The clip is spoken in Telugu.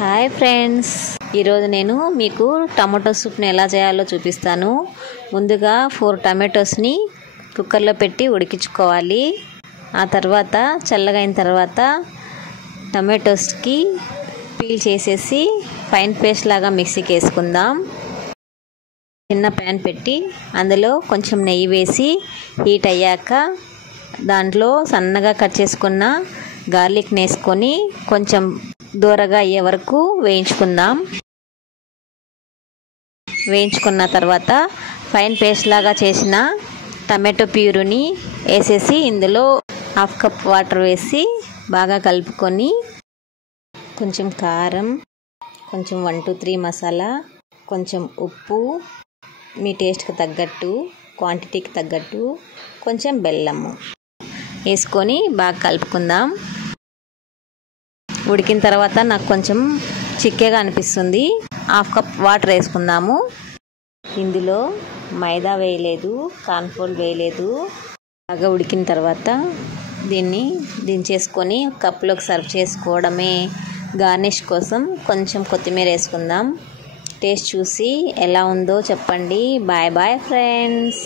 హాయ్ ఫ్రెండ్స్, ఈరోజు నేను మీకు టమాటో సూప్ని ఎలా చేయాలో చూపిస్తాను. ముందుగా 4 టమాటోస్ని కుక్కర్లో పెట్టి ఉడికించుకోవాలి. ఆ తర్వాత చల్లగైన తర్వాత టమాటోస్కి పీల్ చేసేసి ఫైన్ పేస్ట్ లాగా మిక్సీకి వేసుకుందాం. చిన్న ప్యాన్ పెట్టి అందులో కొంచెం నెయ్యి వేసి హీట్ అయ్యాక దాంట్లో సన్నగా కట్ చేసుకున్న గార్లిక్ని వేసుకొని కొంచెం దూరగా అయ్యే వరకు వేయించుకుందాం. వేయించుకున్న తర్వాత ఫైన్ పేస్ట్ లాగా చేసిన టమాటో ప్యూరీని వేసేసి ఇందులో 1/2 కప్ వాటర్ వేసి బాగా కలుపుకొని కొంచెం కారం, కొంచెం 1 to 3 మసాలా, కొంచెం ఉప్పు, మీ టేస్ట్కి తగ్గట్టు, క్వాంటిటీకి తగ్గట్టు కొంచెం బెల్లము వేసుకొని బాగా కలుపుకుందాం. ఉడికిన తర్వాత నాకు కొంచెం చిక్కగా అనిపిస్తుంది. 1/2 కప్ వాటర్ వేసుకుందాము. ఇందులో మైదా వేయలేదు, కార్న్ఫ్లోర్ వేయలేదు. బాగా ఉడికిన తర్వాత దీన్ని దించేసుకొని కప్లోకి సర్వ్ చేసుకోవడమే. గార్నిష్ కోసం కొంచెం కొత్తిమీర వేసుకుందాం. టేస్ట్ చూసి ఎలా ఉందో చెప్పండి. Bye bye friends.